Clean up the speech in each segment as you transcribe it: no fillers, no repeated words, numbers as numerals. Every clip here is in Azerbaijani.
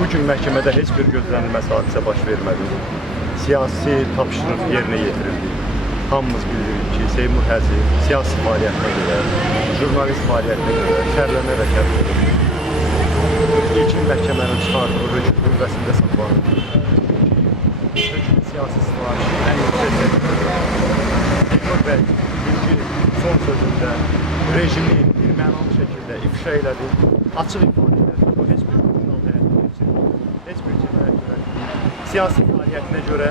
Bugün məhkəmədə heç bir gözlənilməz hadisə baş vermədi. Siyasi tapşırıq yerinə yetirildi. Hamımız bilirik ki, Seymur Həzi siyasi fəaliyyətinə görə, jurnalist fəaliyyətinə görə şərlənərək həbs edildi. İlkin məhkəmənin çıxardığı hökm qüvvəsində saxlanıldı. Hökm siyasi sifarişi ən yüksək səviyyədə. Seymur bəy birinci son sözündə rejimi bir mənalı şəkildə ifşa elədi, açıq ifadə elədi. Bu heç bir kriminal həyat keçirdi, heç bir cinayət törətdi. Siyasi fəaliyyətinə görə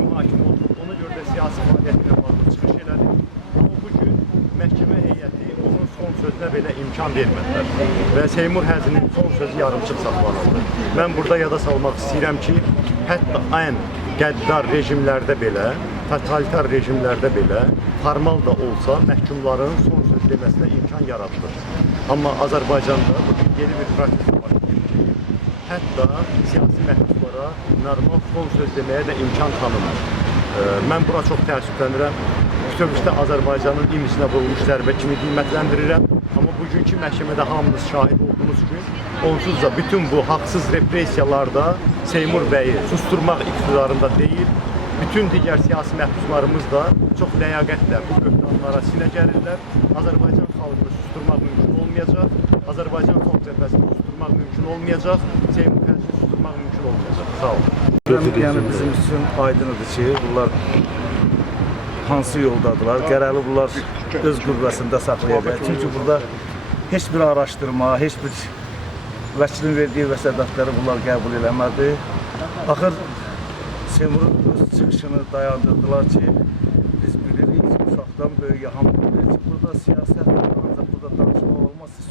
mühakimə oldu. Ona görə də siyasi fəaliyyətinə bağlı çıxış elədi. Amma bugün məhkəmə heyəti onun son sözünə belə imkan vermədilər. Və Seymur Həzinin son sözü yarımçıq saxlanıldı. Mən burada yada salmaq istəyirəm ki, hətta ən qəddar rejimlərdə belə, totalitar rejimlərdə belə formal da olsa məhkumların son söz deməsinə imkan yaratılır. Amma Azərbaycanda bugün yeni bir praktika başlayır ki, hətta siyasi məhkumlara normal son söz deməyə də imkan tanınır. Mən buna çox təəssüflənirəm. Bütövlükdə Azərbaycanın imicinə vurulmuş zərbə kimi qiymətləndirirəm. Amma bugünkü məhkəmədə hamınız şahid olduğunuz gün, onsuz da bütün bu haqsız repressiyalarda Seymur bəyi susturmaq iqtidarında deyil, bütün digər siyasi məhbuslarımız da çox ləyaqətlə bu böhranlara sinə gəlirlər. Azərbaycan xalqını susturmaq mümkün olmayacaq, Azərbaycan xalq cəbhəsini susturmaq mümkün olmayacaq, Seymur Həzini susturmaq mümkün olmayacaq. Sağ olun. Yəni bizim üçün aydındır ki, bunlar hansı yoldadılar, gərəli bunlar öz qüvvəsində saxlayacaq. Çünki burada heç bir araşdırma, heç bir vəkilin verdiyi vəsədətləri bunlar qəbul eləmədi. Axır Seymurun öz çıxışını dayandırdılar ki, biz bilirik, uşaqdan böyüyə hamı bilir ki, burada siyasət